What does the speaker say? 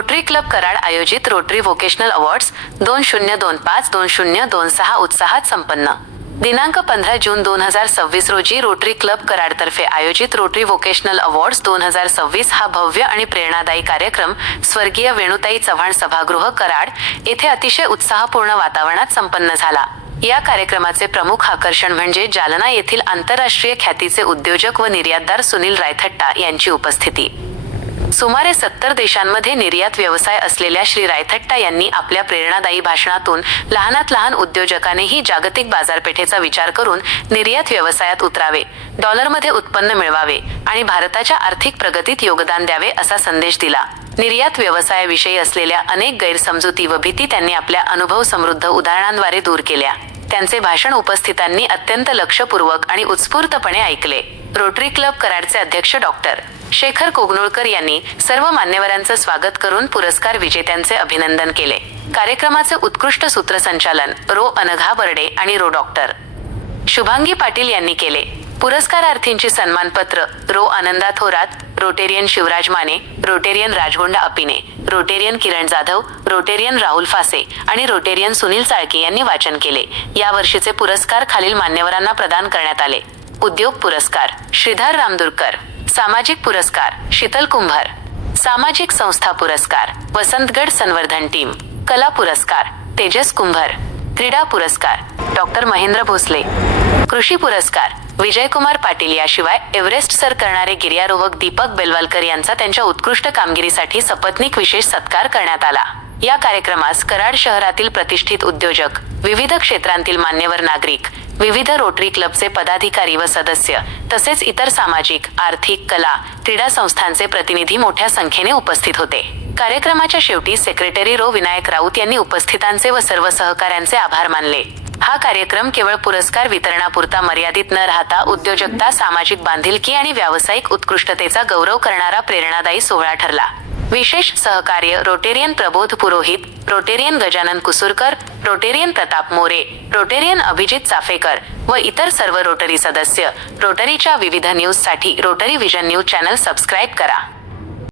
Rotary club Karad आयोजित rotary vocational awards 2025-2026 उत्साहात संपन्न। दिनांक 15 जून 2026 रोजी रोटरी क्लब कराडतर्फे आयोजित रोटरी व्होकेशनल अवॉर्ड्स 2026 हा भव्य आणि प्रेरणादायी कार्यक्रम स्वर्गीय वेणुताई चव्हाण सभागृह कराड येथे अतिशय उत्साहपूर्ण वातावरणात संपन्न झाला। या कार्यक्रमाचे प्रमुख आकर्षण म्हणजे जालना येथील आंतरराष्ट्रीय ख्यातीचे उद्योजक व निर्यातदार सुनील रायथट्टा यांची उपस्थिती। सुमारे 70 देशांमध्ये निर्यात व्यवसाय असलेल्या श्री रायथट्टा यांनी आपल्या प्रेरणादायी भाषणातून लहानात लहान उद्योजकांनीही जागतिक बाजारपेठेचा विचार करून निर्यात व्यवसायात उतरावे, डॉलरमध्ये उत्पन्न मिळवावे आणि भारताच्या आर्थिक प्रगतीत योगदान द्यावे असा संदेश दिला। निर्यात व्यवसायाविषयी असलेल्या अनेक गैरसमजुती व भीती त्यांनी आपल्या अनुभव समृद्ध उदाहरणांद्वारे दूर केल्या। त्यांचे भाषण उपस्थितांनी अत्यंत लक्षपूर्वक आणि उत्स्फूर्तपणे ऐकले। रोटरी क्लब कराडचे अध्यक्ष डॉक्टर शेखर कोगनोळकर यांनी सर्व मान्यवरांचं स्वागत करून पुरस्कार विजेत्यांचे अभिनंदन केले। कार्यक्रमाचे उत्कृष्ट सूत्रसंचालन रो अनघा बर्डे आणि रो डॉक्टर शुभांगी पाटील यांनी केले। पुरस्कारार्थींची सन्मानपत्र रो Ananda Thorat, Rotarian Shivraj Mane, Rotarian Rajgonda Apine, Rotarian Kiran Jadhav, Rotarian Rahul Phase आणि रोटेरियन सुनील चाळके यांनी वाचन केले। या वर्षीचे पुरस्कार खालील मान्यवरांना प्रदान करण्यात आले। उद्योग पुरस्कार श्रीधर रामदुरकर, सामाजिक पुरस्कार शीतल कुंभार, सामाजिक संस्था पुरस्कार वसंतगड संवर्धन टीम, कला पुरस्कार तेजस कुंभार, क्रीडा पुरस्कार डॉक्टर महेंद्र भोसले, कृषी पुरस्कार विजयकुमार पाटील याशिवाय एव्हरेस्ट सर करणारे गिर्यारोहक दीपक बेलवालकर यांचा त्यांच्या उत्कृष्ट कामगिरीसाठी सपत्नीक विशेष सत्कार करण्यात आला। या कार्यक्रमास कराड शहरातील प्रतिष्ठित उद्योजक, विविध क्षेत्रांतील मान्यवर नागरिक, विविध रोटरी क्लबचे पदाधिकारी व सदस्य तसेच इतर सामाजिक, आर्थिक, कला, क्रीडा संस्थांचे प्रतिनिधी मोठ्या संख्येने उपस्थित होते। कार्यक्रमाच्या शेवटी सेक्रेटरी रो विनायक राऊत यांनी उपस्थितांचे व सर्व सहकाऱ्यांचे आभार मानले। हा कार्यक्रम केवळ पुरस्कार वितरणापुरता मर्यादित न राहता उद्योजकता, सामाजिक बांधिलकी आणि व्यावसायिक उत्कृष्टतेचा गौरव करणारा प्रेरणादायी सोहळा ठरला। विशेष सहकार्य Rotarian Prabodh Purohit, Rotarian Gajanan Kusurkar, Rotarian Pratap More, Rotarian Abhijit Chaphekar व इतर सर्व रोटरी सदस्य। रोटरीच्या विविध न्यूजसाठी Rotary vision news channel subscribe करा।